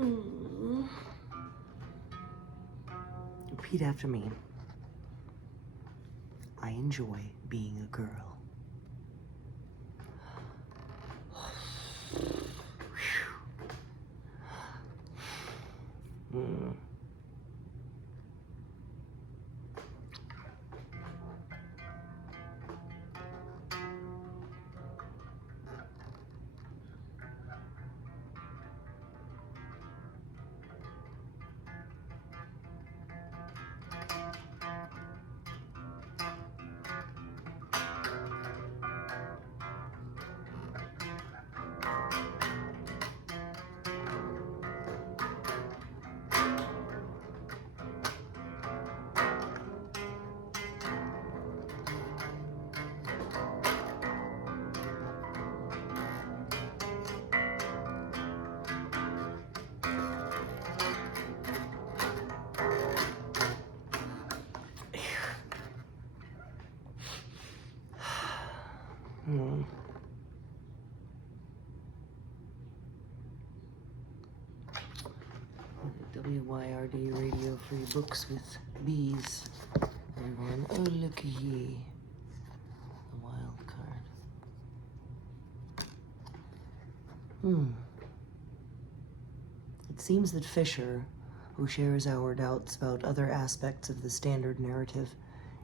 Hmm. Repeat after me. I enjoy being a girl. Mm. Hmm. WYRD Radio Free Books with Bees. Everyone, oh looky ye. A wild card. It seems that Fisher, who shares our doubts about other aspects of the standard narrative,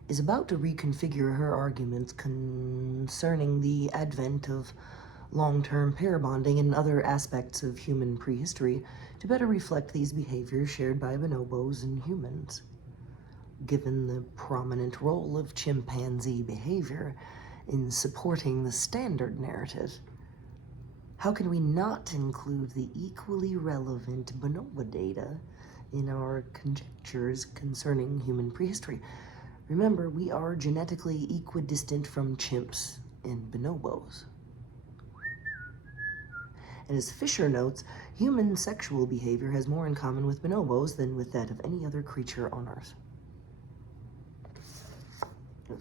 is about to reconfigure her arguments concerning the advent of long-term pair bonding and other aspects of human prehistory to better reflect these behaviors shared by bonobos and humans. Given the prominent role of chimpanzee behavior in supporting the standard narrative, how can we not include the equally relevant bonobo data in our conjectures concerning human prehistory? Remember, we are genetically equidistant from chimps and bonobos. And as Fisher notes, human sexual behavior has more in common with bonobos than with that of any other creature on Earth.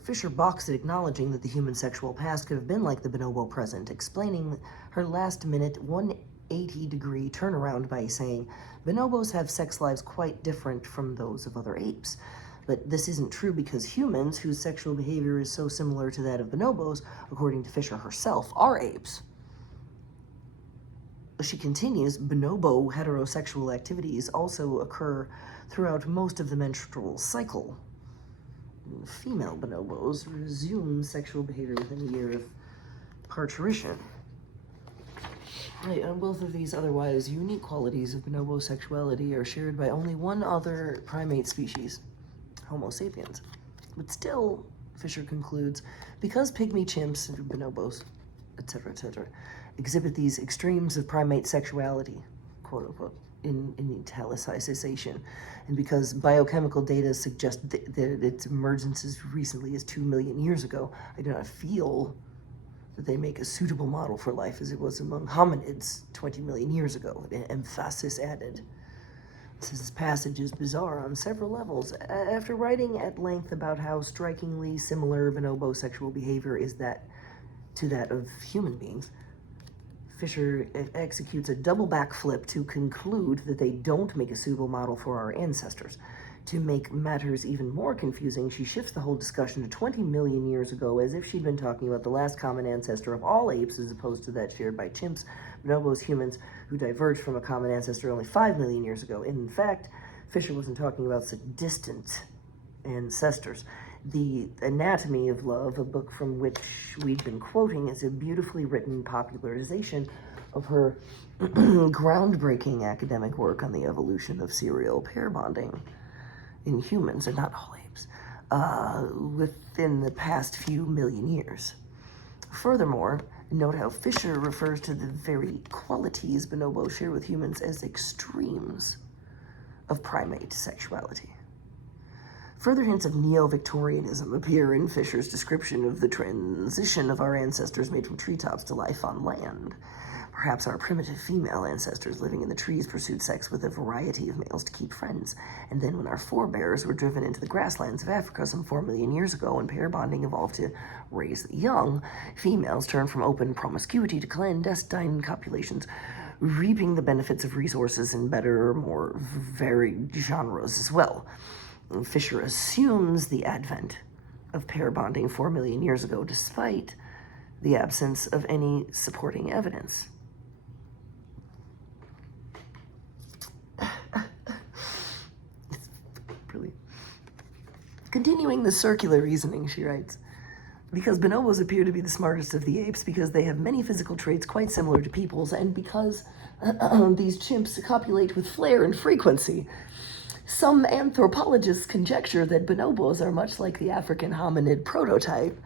Fisher balks at acknowledging that the human sexual past could have been like the bonobo present, explaining her last-minute 180-degree turnaround by saying, bonobos have sex lives quite different from those of other apes. But this isn't true because humans, whose sexual behavior is so similar to that of bonobos, according to Fisher herself, are apes. She continues, bonobo heterosexual activities also occur throughout most of the menstrual cycle. Female bonobos resume sexual behavior within a year of parturition. Right, both of these otherwise unique qualities of bonobo sexuality are shared by only one other primate species, Homo sapiens. But still, Fisher concludes, because pygmy chimps and bonobos, etc., exhibit these extremes of primate sexuality, quote unquote, in italicization, and because biochemical data suggest that its emergence as recently as 2 million years ago, I do not feel that they make a suitable model for life as it was among hominids 20 million years ago, emphasis added. This passage is bizarre on several levels. After writing at length about how strikingly similar bonobo sexual behavior is to that of human beings, Fisher executes a double backflip to conclude that they don't make a suitable model for our ancestors. To make matters even more confusing, she shifts the whole discussion to 20 million years ago, as if she'd been talking about the last common ancestor of all apes, as opposed to that shared by chimps, bonobos, humans, who diverged from a common ancestor only 5 million years ago. In fact, Fisher wasn't talking about such distant ancestors. The Anatomy of Love, a book from which we've been quoting, is a beautifully written popularization of her groundbreaking academic work on the evolution of serial pair bonding in humans, and not all apes, within the past few million years. Furthermore, note how Fisher refers to the very qualities bonobos share with humans as extremes of primate sexuality. Further hints of neo-Victorianism appear in Fisher's description of the transition of our ancestors made from treetops to life on land. Perhaps our primitive female ancestors living in the trees pursued sex with a variety of males to keep friends, and then when our forebears were driven into the grasslands of Africa some 4 million years ago and pair bonding evolved to raise the young, females turned from open promiscuity to clandestine copulations, reaping the benefits of resources in better, more varied genres as well. Fisher assumes the advent of pair bonding 4 million years ago, despite the absence of any supporting evidence. Brilliant. Continuing the circular reasoning, she writes, because bonobos appear to be the smartest of the apes because they have many physical traits quite similar to people's, and because these chimps copulate with flair and frequency, some anthropologists conjecture that bonobos are much like the African hominid prototype,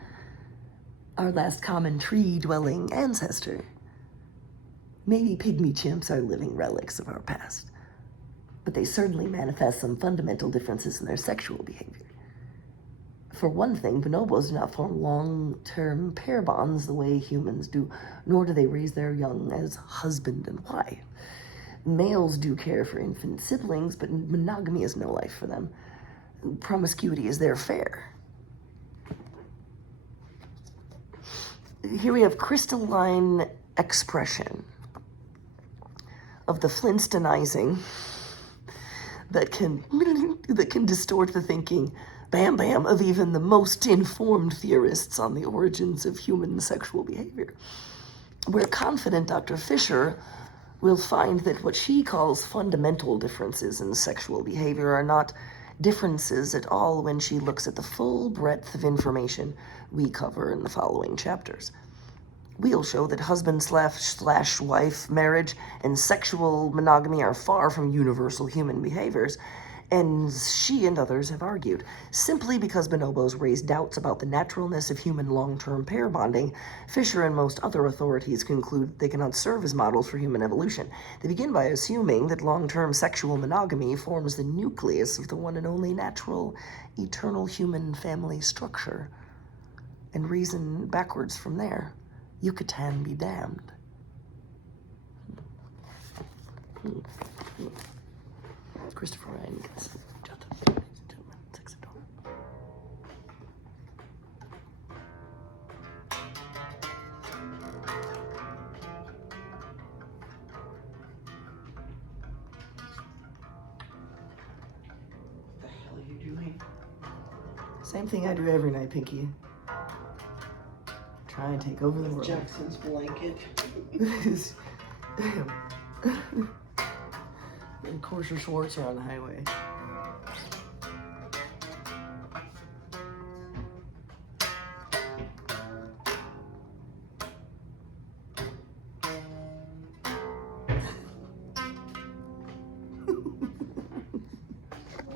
our last common tree-dwelling ancestor. Maybe pygmy chimps are living relics of our past, but they certainly manifest some fundamental differences in their sexual behavior. For one thing, bonobos do not form long-term pair bonds the way humans do, nor do they raise their young as husband and wife. Males do care for infant siblings, but monogamy is no life for them. Promiscuity is their fare. Here we have crystalline expression of the Flintstonizing that can distort the thinking, bam bam, of even the most informed theorists on the origins of human sexual behavior. We're confident Dr. Fisher will find that what she calls fundamental differences in sexual behavior are not differences at all when she looks at the full breadth of information we cover in the following chapters. We'll show that husband/wife marriage and sexual monogamy are far from universal human behaviors, and she and others have argued. Simply because bonobos raise doubts about the naturalness of human long-term pair bonding, Fisher and most other authorities conclude they cannot serve as models for human evolution. They begin by assuming that long-term sexual monogamy forms the nucleus of the one and only natural, eternal human family structure, and reason backwards from there. Yucatan be damned. Christopher Ryan, gentlemen, sex adult. What the hell are you doing? Same thing I do every night, Pinky. Try and take over the world. Jackson's blanket. And Courser Schwartz are on the highway.